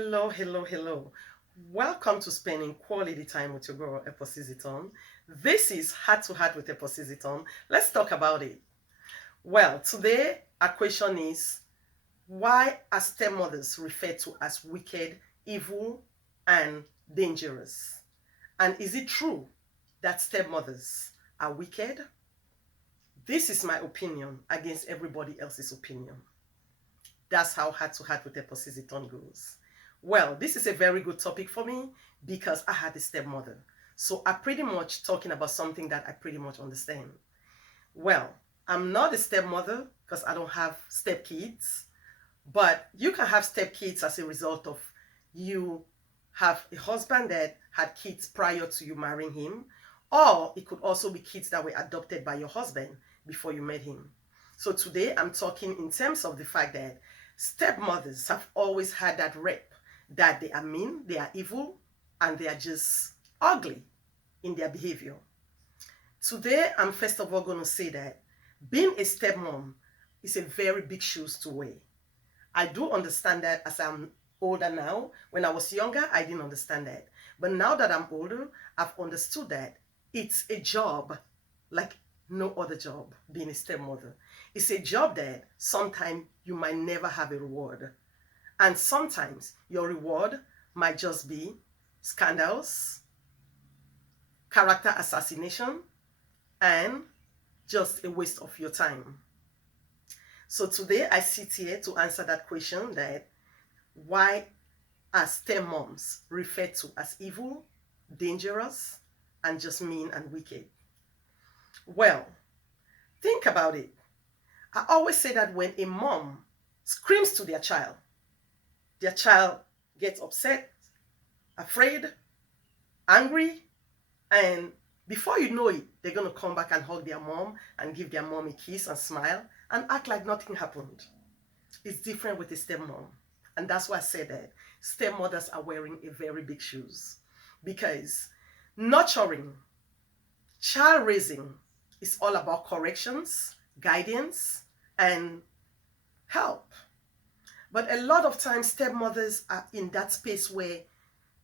Hello, hello, hello. Welcome to spending quality time with your girl, Eposiziton. This is Heart to Heart with Eposiziton. Let's talk about it. Well, today our question is why are stepmothers referred to as wicked, evil, and dangerous? And is it true that stepmothers are wicked? This is my opinion against everybody else's opinion. That's how Heart to Heart with Eposiziton goes. Well, this is a very good topic for me because I had a stepmother. So I'm pretty much talking about something that I pretty much understand. Well, I'm not a stepmother because I don't have stepkids, but you can have stepkids as a result of you have a husband that had kids prior to you marrying him, or it could also be kids that were adopted by your husband before you met him. So today I'm talking in terms of the fact that stepmothers have always had that rep that they are mean, they are evil, and they are just ugly in their behavior. Today, I'm first of all going to say that being a stepmom is a very big shoes to wear. I do understand that as I'm older now. When I was younger, I didn't understand that. But now that I'm older, I've understood that it's a job like no other job, being a stepmother. It's a job that sometimes you might never have a reward. And sometimes your reward might just be scandals, character assassination, and just a waste of your time. So today I sit here to answer that question that why are stepmoms referred to as evil, dangerous, and just mean and wicked? Well, think about it. I always say that when a mom screams to their child gets upset, afraid, angry, and before you know it, they're going to come back and hug their mom and give their mom a kiss and smile and act like nothing happened. It's different with a stepmom. And that's why I say that stepmothers are wearing a very big shoes because nurturing, child raising is all about corrections, guidance, and help. But a lot of times, stepmothers are in that space where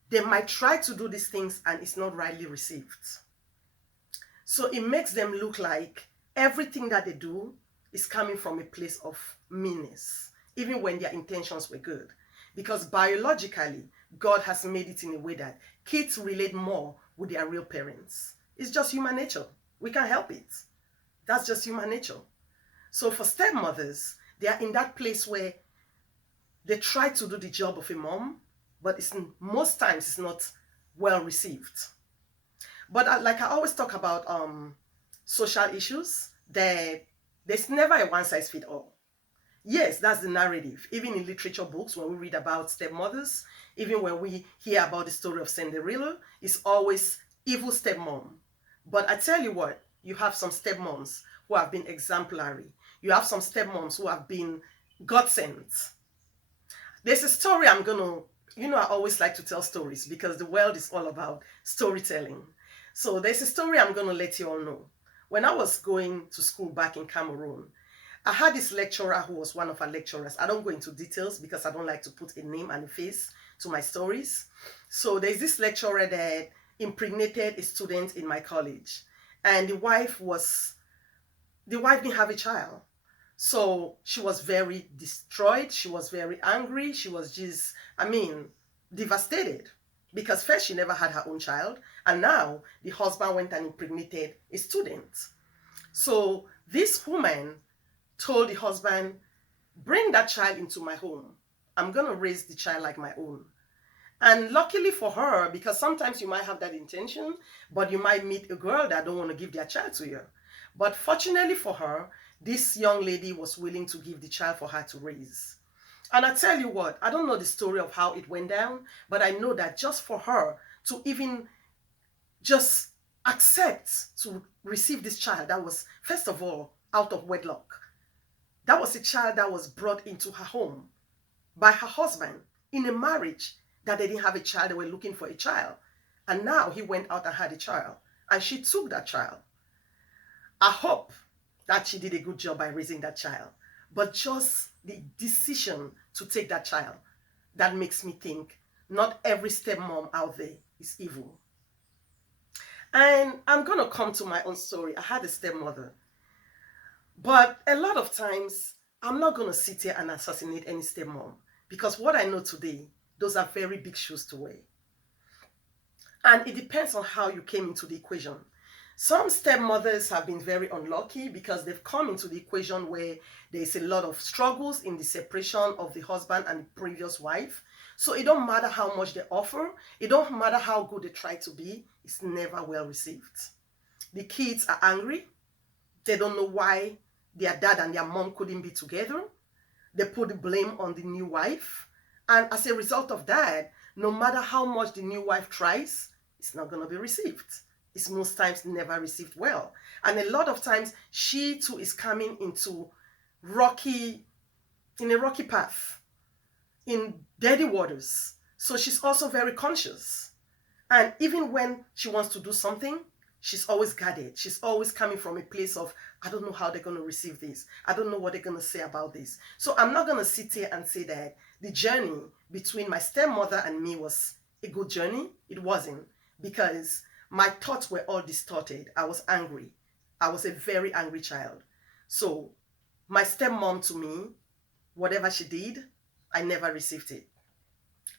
they might try to do these things and it's not rightly received. So it makes them look like everything that they do is coming from a place of meanness, even when their intentions were good. Because biologically, God has made it in a way that kids relate more with their real parents. It's just human nature. We can't help it. That's just human nature. So for stepmothers, they are in that place where they try to do the job of a mom, but most times it's not well received. But like I always talk about social issues, there's never a one size fit all. Yes, that's the narrative. Even in literature books, when we read about stepmothers, even when we hear about the story of Cinderella, it's always evil stepmom. But I tell you what, you have some stepmoms who have been exemplary. You have some stepmoms who have been God sent. There's a story I'm gonna, I always like to tell stories because the world is all about storytelling. So there's a story I'm gonna let you all know. When I was going to school back in Cameroon, I had this lecturer who was one of our lecturers. I don't go into details because I don't like to put a name and a face to my stories. So there's this lecturer that impregnated a student in my college. And the wife didn't have a child. So she was very destroyed. She was very angry. She was just, devastated. Because first she never had her own child. And now the husband went and impregnated a student. So this woman told the husband, bring that child into my home. I'm going to raise the child like my own. And luckily for her, because sometimes you might have that intention, but you might meet a girl that don't want to give their child to you. But fortunately for her, this young lady was willing to give the child for her to raise. And I tell you what, I don't know the story of how it went down, but I know that just for her to even just accept to receive this child that was, first of all, out of wedlock. That was a child that was brought into her home by her husband in a marriage that they didn't have a child. They were looking for a child. And now he went out and had a child. And she took that child. I hope that she did a good job by raising that child. But just the decision to take that child that makes me think not every stepmom out there is evil. And I'm going to come to my own story. I had a stepmother. But a lot of times, I'm not going to sit here and assassinate any stepmom, because what I know today, those are very big shoes to wear. And it depends on how you came into the equation. Some stepmothers have been very unlucky because they've come into the equation where there's a lot of struggles in the separation of the husband and the previous wife. So it don't matter how much they offer, it don't matter how good they try to be, it's never well received. The kids are angry. They don't know why their dad and their mom couldn't be together. They put the blame on the new wife. And as a result of that, no matter how much the new wife tries, it's not going to be received. It's most times never received well. And a lot of times, she too is coming into a rocky path, in dirty waters. So she's also very conscious. And even when she wants to do something, she's always guarded. She's always coming from a place of, I don't know how they're going to receive this. I don't know what they're going to say about this. So I'm not going to sit here and say that the journey between my stepmother and me was a good journey. It wasn't, because my thoughts were all distorted. I was angry. I was a very angry child. So my stepmom, to me, whatever she did, I never received it.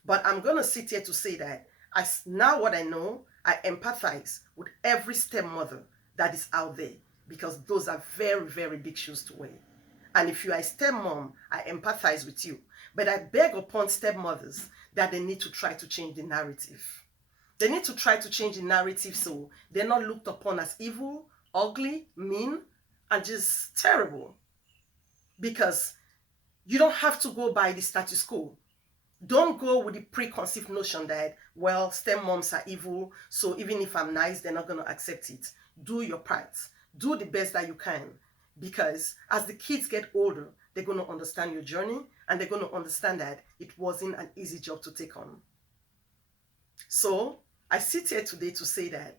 But I'm going to sit here to say that now what I know, I empathize with every stepmother that is out there, because those are very, very big shoes to wear. And if you are a stepmom, I empathize with you. But I beg upon stepmothers that they need to try to change the narrative. They need to try to change the narrative so they're not looked upon as evil, ugly, mean, and just terrible. Because you don't have to go by the status quo. Don't go with the preconceived notion that, well, stepmoms are evil, so even if I'm nice, they're not going to accept it. Do your part. Do the best that you can. Because as the kids get older, they're going to understand your journey, and they're going to understand that it wasn't an easy job to take on. So I sit here today to say that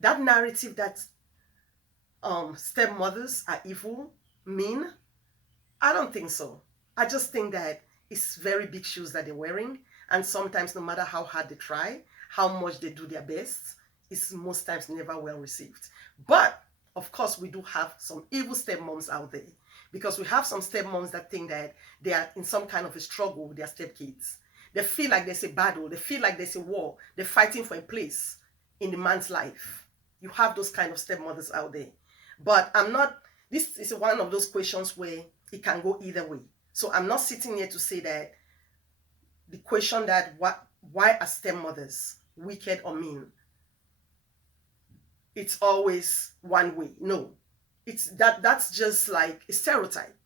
that narrative that stepmothers are evil, mean, I don't think so. I just think that it's very big shoes that they're wearing, and sometimes no matter how hard they try, how much they do their best, it's most times never well received. But of course, we do have some evil stepmoms out there, because we have some stepmoms that think that they are in some kind of a struggle with their stepkids. They feel like there's a battle, they feel like there's a war, they're fighting for a place in the man's life. You have those kind of stepmothers out there. But this is one of those questions where it can go either way. So I'm not sitting here to say that the question that why are stepmothers wicked or mean, it's always one way. No, that's just like a stereotype.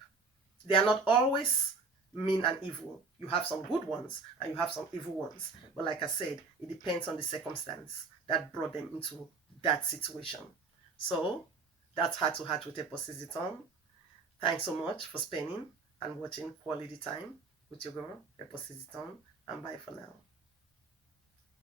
They are not always mean and evil. You have some good ones and you have some evil ones. But like I said, it depends on the circumstance that brought them into that situation. So that's Heart to Heart with Eposiziton. Thanks so much for spending and watching quality time with your girl, Eposiziton, and bye for now.